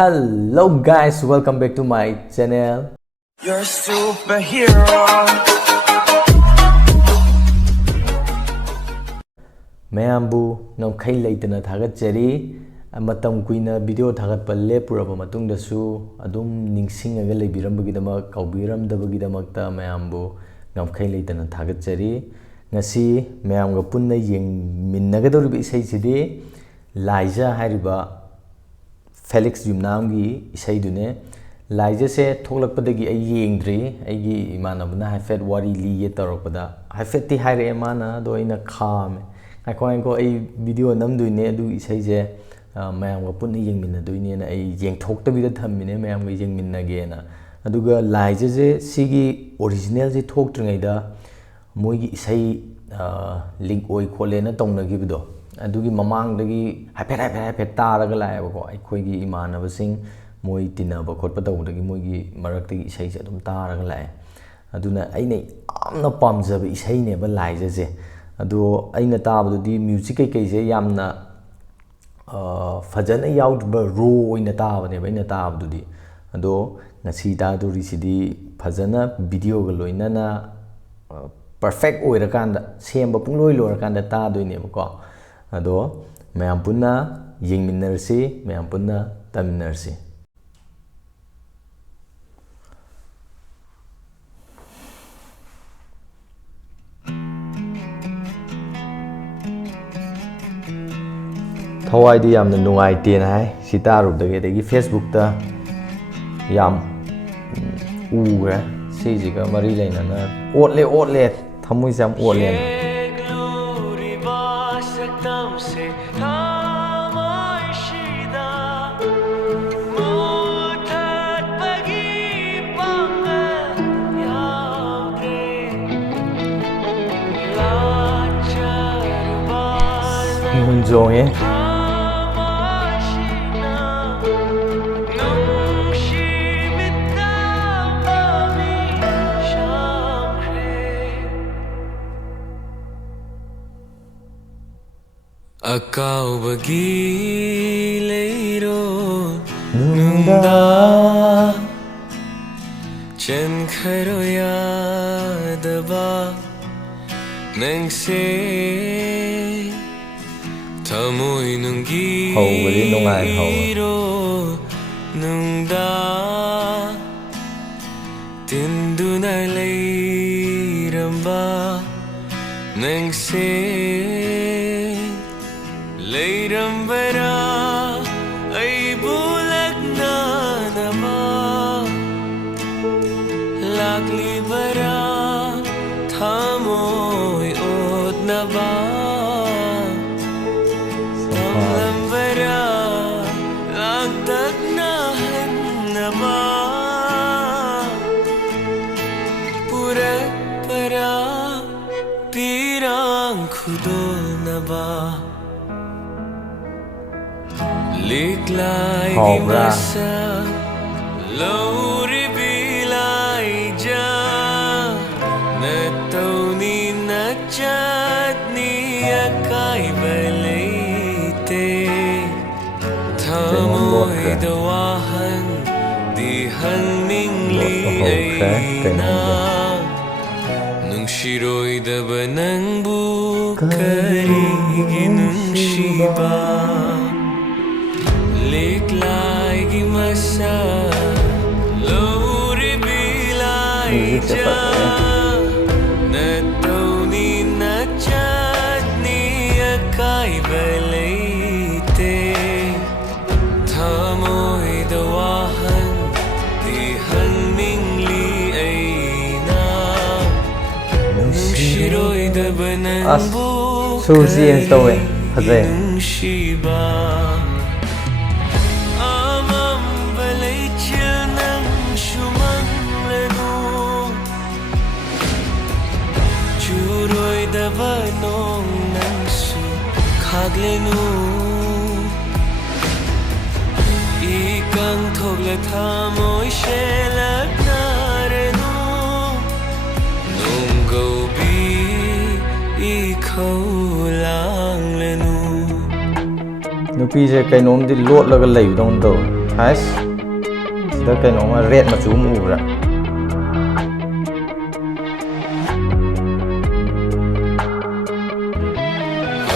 Hello guys, welcome back to my channel. You're a superhero. Mayambu ngamkhai laitana thagachari matam kuina video thagatpa lepuraba matungdasu adum ningsingaga leibirambagidama kaubiramdabagidamagta mayambu ngamkhai laitana thagachari ngasi mayamga punna yengminnagadoriba isaisidi Laija hariba Felix Jumnamgi isaidune Laija se thoklakpadagi ai yengdri aigi imanabna hafet wari liye tarakpada hafetti haire emana do ina khame aikoinko ai video namduine adu isaije mayamga punna yengminnaduine na ai yengthoktabida thammine mayamga yengminnagena aduga Laija je sigi original je thoktrinaida moigi isai link oi kholena tongnagibdo adugi mamangdagi hafet taraga laibako aikoigi imanabasing moi tinaba khotpa tawdagi moigi maraktagi isai je adum taraga lai aduna aina amna pamjaba isai ne ba Laija je ado aina tabadudi music kai je yamna fajana yaudba ro oina tabane ba aina tabadudi ado ngasi ta duri sidi fajana video ga loinana perfect oirakanda semba pungloi lorakanda ta doine ba ado mayam punna yengminarsi mayam punna taminarsi thawai di yamna nungai ten hai sitaru dagi Facebook ta yam ugra sijiga mari lainana otle thamui jam otle munjong Akaubagi leiro nunda chen kharo yadaba nangse thamoi nungi leiro nunda tinduna leiramba nangse Leirambara ay bulag na naman Laglibara thamoy od na ba Samlambara lagdag na ba Purat para pirang khudo na ba Liklay di masa Lauri bilay dyan Nataw ni natsyat niya kay balite Tamoy dawahan Dihan mingli ay na Nung shiro'y daba ng bukari Ginung shiba Liklay gimasa Lauri bilay dyan Nataw ni natsyat niya kay balite Tamoy dawahan Dihan mingli ay na Nung shiro'y daba ng Susi install Ginung shiba Dabanong nangsu kaglenu Ikang thogla thamoy shelak narenu Nung gaubi ikaw lang lenu ꯅꯨꯄꯤꯁꯦ ꯀꯩꯅꯣꯝꯗꯤ ꯂꯣꯠꯂꯒ ꯂꯩꯕꯗꯧꯅ ꯇꯧꯋꯦ ꯍꯥꯏꯁ ꯁꯤꯗ ꯀꯩꯅꯣꯝꯃ rate ꯃꯆꯨ ꯑꯃ ꯎꯕ꯭ꯔꯥ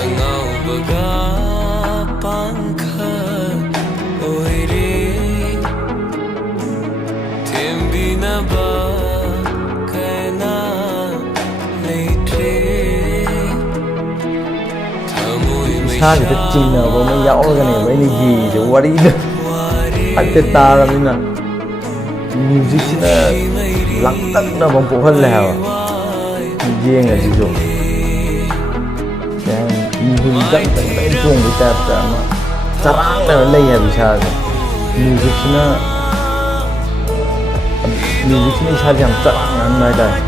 ꯑꯉꯥꯎꯕꯒ ꯄꯥꯡꯈꯛ ꯑꯣꯏꯔꯦ ꯊꯦꯝꯕꯤꯅꯕ ꯀꯅꯥ ꯂꯩꯇ꯭ꯔꯦ ꯊꯃꯣꯏ ꯏꯁꯥꯁꯤꯗ ꯆꯤꯡꯅꯕ ꯑꯃ ꯌꯥꯎꯔꯒꯅꯦꯕ ꯑꯩꯅ ꯌꯦꯡꯉꯤꯁꯦ ꯋꯥꯔꯤꯗ ꯍꯥꯏꯐꯦꯠ ꯇꯥꯔꯕꯅꯤꯅ ꯃ꯭ꯌꯨꯖꯤꯛꯁꯤꯅ ꯂꯥꯡꯇꯛꯅꯕ ꯑꯃ ꯄꯣꯛꯍꯜꯂꯦ ꯍꯥꯏꯕ ꯌꯦꯡꯉꯁꯤꯁꯨ ꯃꯤꯍꯨꯟ ꯗꯪ ꯗꯪ ꯗꯪ ꯆꯣꯡꯕꯒꯤ ꯇꯥꯏꯞꯇ ꯑꯃ ꯆꯔꯥꯡꯅꯔ ꯂꯩ ꯍꯥꯏꯕ ꯏꯁꯥꯁꯦ ꯃ꯭ꯌꯨꯖꯤꯛꯁꯤꯅ ꯏꯁꯥꯁꯦ ꯌꯥꯝ ꯆꯔꯥꯡꯅꯍꯟꯕ ꯍꯥꯏꯇꯥꯔꯦ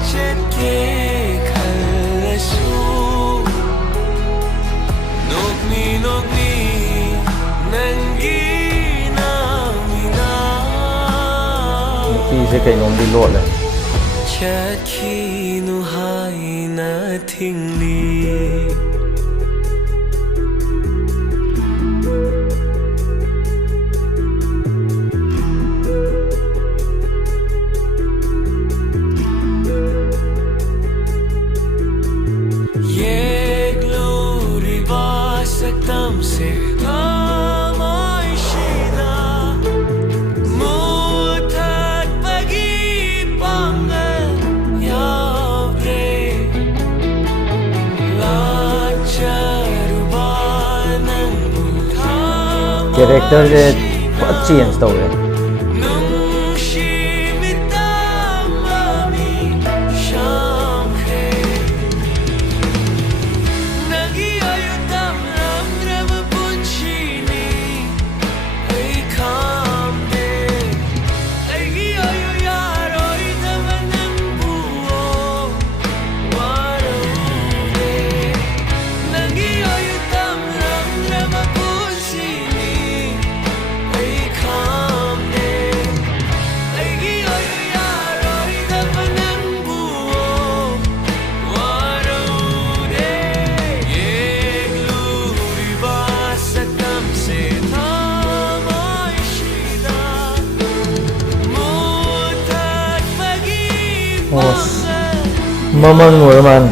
ꯅꯨꯄꯤꯁꯦ ꯀꯩꯅꯣꯝꯗꯤ ꯂꯣꯠꯂꯦ ꯆꯠꯈꯤꯅꯨ ꯍꯥꯏꯅ ꯊꯤꯡꯂꯤ ꯌꯦꯛꯂꯨꯔꯤꯕ ꯁꯛꯇꯝꯁꯦ ꯊꯃꯣꯏꯁꯤꯗ ꯃꯨꯊꯠꯄꯒꯤ ꯄꯥꯡꯒꯜ ꯌꯥꯎꯗ꯭ꯔꯦ ꯂꯥꯛꯆꯔꯨꯕ ꯅꯪꯕꯨ ꯀꯦꯔꯦꯛꯇꯔꯁꯦ ꯄꯨꯔꯥ ꯆꯦꯟꯖ ꯇꯧꯔꯦ Mamang mo naman.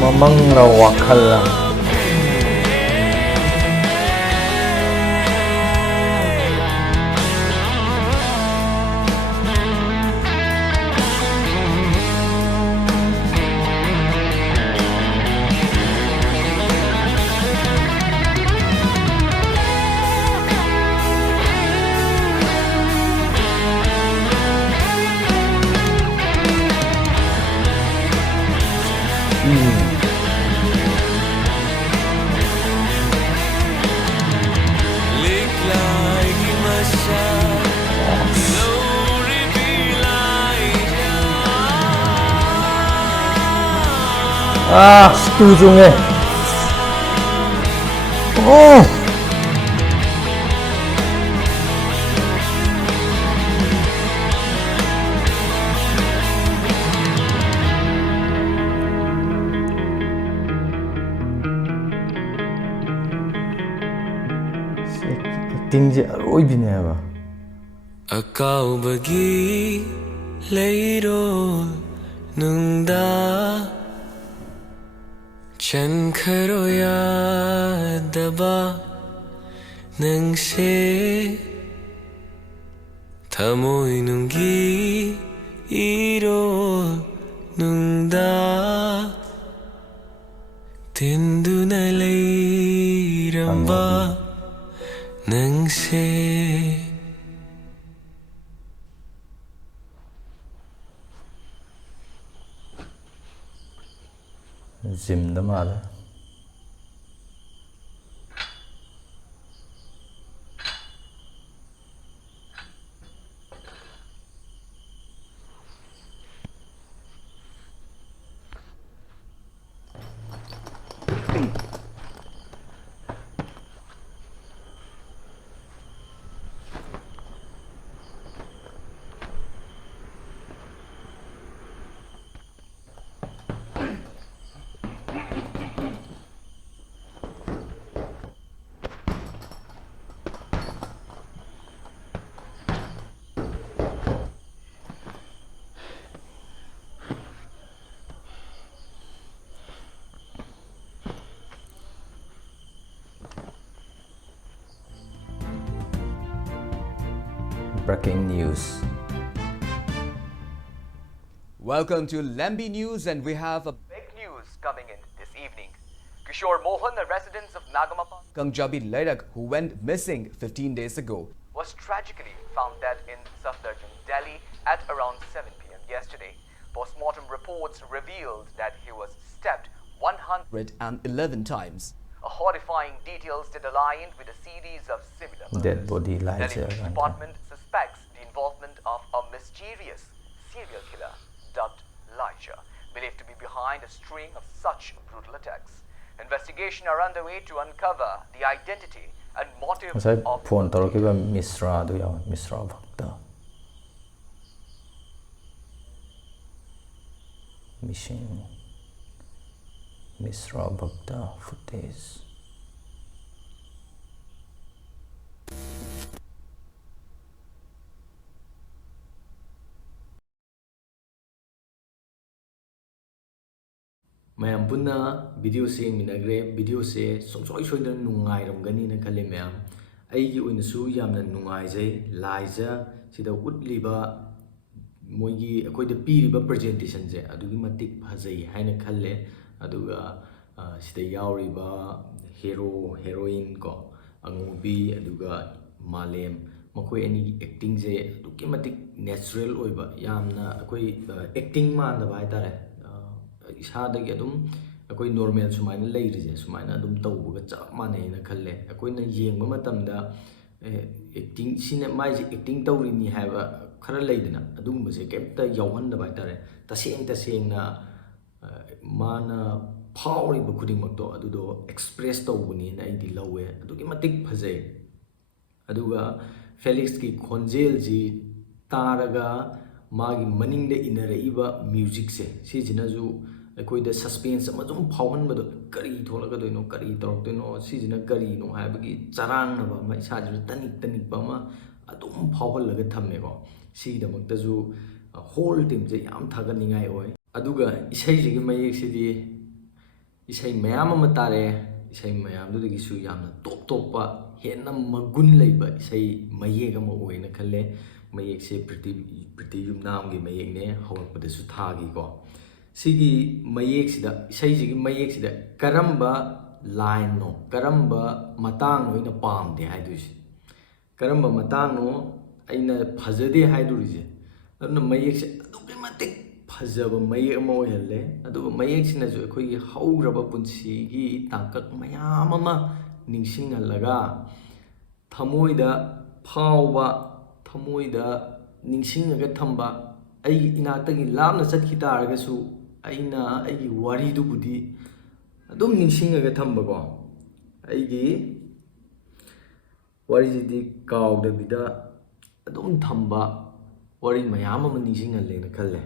Mamang raw wakal lang. 아, 뚜중해. 액팅이 어로이비네 봐. 아까우버기 레이로 능다 젠크로야 다바 능세 타모이 능기 이로 능다 딘두날레이람바 능세 Zimda mala. Breaking News. Welcome to Lambi News, and we have a big news coming in this evening. Kishore Mohan, a resident of Nagamapa, Kangjabi Lairak, who went missing 15 days ago, was tragically found dead in Safdarjung, Delhi at around 7 p.m. yesterday. Postmortem reports revealed that he was stabbed 111 times. A horrifying details did align with a series of similar murders. Dead body lies Delhi Police Department suspects the involvement of a mysterious serial killer dubbed Elijah, believed to be behind a string of such brutal attacks. Investigations are underway to uncover the identity and motive of phone tarakiba Misra do yaw Misra Bhakta missing Misra Bhakta footage. mayam punna video se minagre video se songsoi soidana nungai ramgani na khale mayam aigi oina su yamna nungai jai laija sida utliba moigi akoi da piriba presentation je adugi matik phajai haina khalle aduga sida yauriba hero heroine ko angubi aduga malem makoi ani acting je adugi matik natural oiba yamna akoi acting man da bai tare इसादगी अदुम अकोई normal सुमाइना लेरिजे सुमाइना अदुम तौबगा चप मानेना खल्ले अकोइना येंगबा मतमदा एक्टिंग सिने माइजे एक्टिंग तौरिनी हाबा खरा लेदना अदुमबसे केमता यावहनदा बाइतारे तसेंना माना फावरिबा खुदिंगमक्तो अदुदो एक्सप्रेस तौबनी ना आइदि लौवे अदुगी मतिक फजै अदुगा फेलिक्स की खोंजेल जी तारगा मागी मनिंगदे इनरइबा म्यूजिक से सिजिनाजु अखोइदा सस्पेंस अमजुम फावहनबदो करी थोलगदोइनो करी तौरक्तोइनो सिजिना करीनो हाइबगी चरांगनबा मा इसाजु तनिक मा अदुम फावहलगा थम्मेको सिदमक्तजु होल टीम जे याम थागनिंगाय ओय अदुगा इसैजिगी मयेक्सिदि इसै मयाम अमा तारे इसै मयामदुदगिसु यामना टॉप हेन्ना मगुन लैबा इसै मयेक अमा ओयना खल्ले मयेक से प्रति युमनाम की मयेक ने हवरपदसु थागी को सिगी मयेक सिदा इसैजिगी मयेक सिदा करम्बा लाइन नो करम्बा मतांग ओइना पामदे हाइदुसि करम्बा मतांग नो अइना फजदे हाइदुरिजे अदुना मयेक से अदुके मतिक फजबा मयेक अमा ओइहल्ले अदुबा मयेक सिनाजु अखोइगी हौरबा पुंसीगी तांकक मयाम अमा निंगसिंगहल्लगा थमोइदा फावबा थमोइदा निंगसिंगगा थंबा आई इनातगी लामना चटखि तारगसु अइना आइगी वारीदुबुदी अदुम निंगसिंगगा थंबको आइगी वारीजिदि कावदबिदा अदुम थंबा वारी मयाम अमा निंगसिंगहल्लेना खल्ले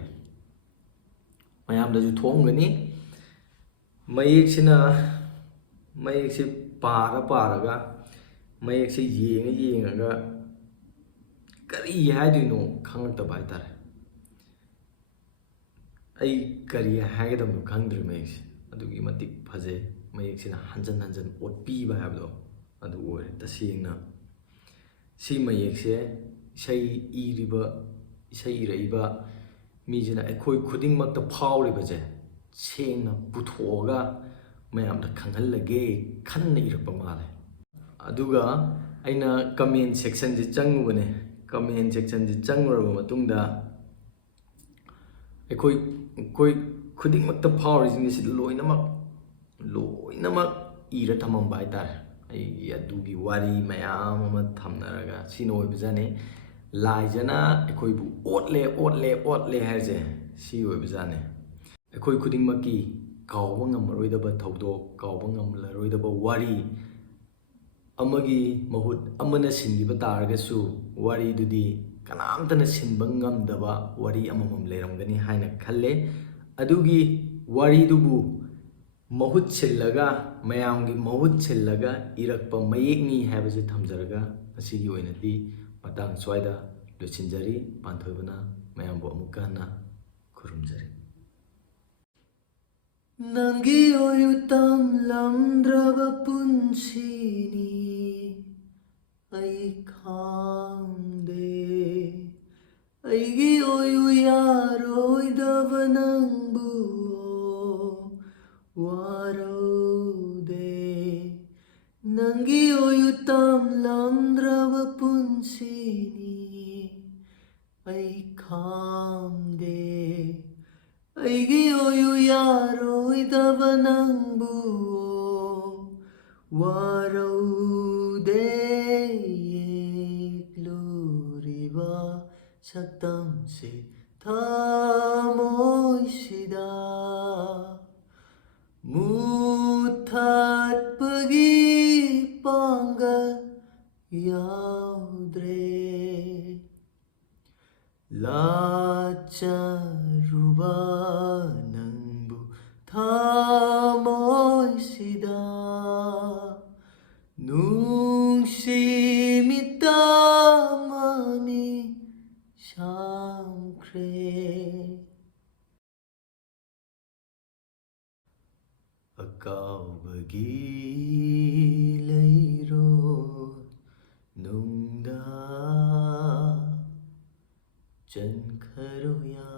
मयामदजु थोंगनी मयेक्सिना मयेक्सि पारगा मयेक्सि येंगा करी हाइदुइनो खंगतबा हाइतारे आई करी हाइगदमनो खंगद्रि मयेक्सि अदुगी मतिक फजे मयेक्सिना हंजन ओटपीबा हाइबदो अदु ओरे तसेंगना सी मयेक्से इसै इरिबा इसै इरइबा मीजिना अखोइ खुदिंगमक्ता फावरिबजे सेंगना पुथोगा मयामदा खंगहल्लगे खन्ना इरपा माले अदुगा अइना कमेंट सेक्शन जे चंगुबने कमेंट सेक्शन जे चंगुरबा मतुंगदा अखोइ खुदिंगमक्ता फावरिजिंगसि लोइनमक इरा थमंबा हाइतारे आई अदुगी वारी मयाम अमा थमनरगा सिनो ओइबजाने लाइजना अखोइबु ओटले हाइजे सि ओइबजाने अखोइ खुदिंगमक्की कावबा ngमरोइदबा थौदोक कावबा ngमलरोइदबा वारी अमगी महुत अमना सिंगिबा तारगसु वारी दुदी कनामतना सिनबा ngमदबा वारी अममम लेरमगनी हाइना खल्ले अदुगी वारी दुबु महुत सिल्लगा मयामगी महुत सिल्लगा इरकपा मयेकनी हाइबजे थमजरगा असिगी ओइनदी मतंग स्वाइदा लोचिनजरी पांथोइबना मयामबो अमुकाना खुरुमजरी नंगी ओयु तमलमद्रबा पुंसीनी ꯑꯩ ꯈꯥꯡꯗꯦ ꯑꯩꯒꯤ ꯑꯣꯏꯌꯨ ꯌꯥꯔꯣꯏꯗꯕ ꯅꯪꯕꯨ ꯋꯥꯔꯧꯗꯦ ꯅꯪꯒꯤ ꯑꯣꯏꯌꯨ ꯇꯝꯂꯝꯗ꯭ꯔꯕ ꯄꯨꯟꯁꯤꯅꯤ ꯑꯩ ꯈꯥꯡꯗꯦ ꯑꯩꯒꯤ ꯑꯣꯏꯌꯨ ꯌꯥꯔꯣꯏꯗꯕ ꯅꯪꯕꯨ ꯋꯥꯔꯧꯗꯦ ꯌꯦꯛꯂꯨꯔꯤꯕ ꯁꯛꯇꯝꯁꯦ ꯊꯃꯣꯏꯁꯤꯗ ꯃꯨꯊꯠꯄꯒꯤ ꯄꯥꯡꯒꯜ ꯌꯥꯎꯗ꯭ꯔꯦ ꯂꯥꯆꯔꯨꯕ ꯅꯪꯕꯨ ꯊꯃꯣꯏꯁꯤꯗ ꯅꯨꯡꯁꯤꯃꯤꯇꯝꯃꯤ ꯁꯥꯡꯈ꯭ꯔꯦ ꯑꯀꯥꯎꯕꯒꯤ ꯂꯩꯔꯣꯜ ꯅꯨꯡꯗ ꯆꯟꯈ꯭ꯔꯣ ꯌꯥ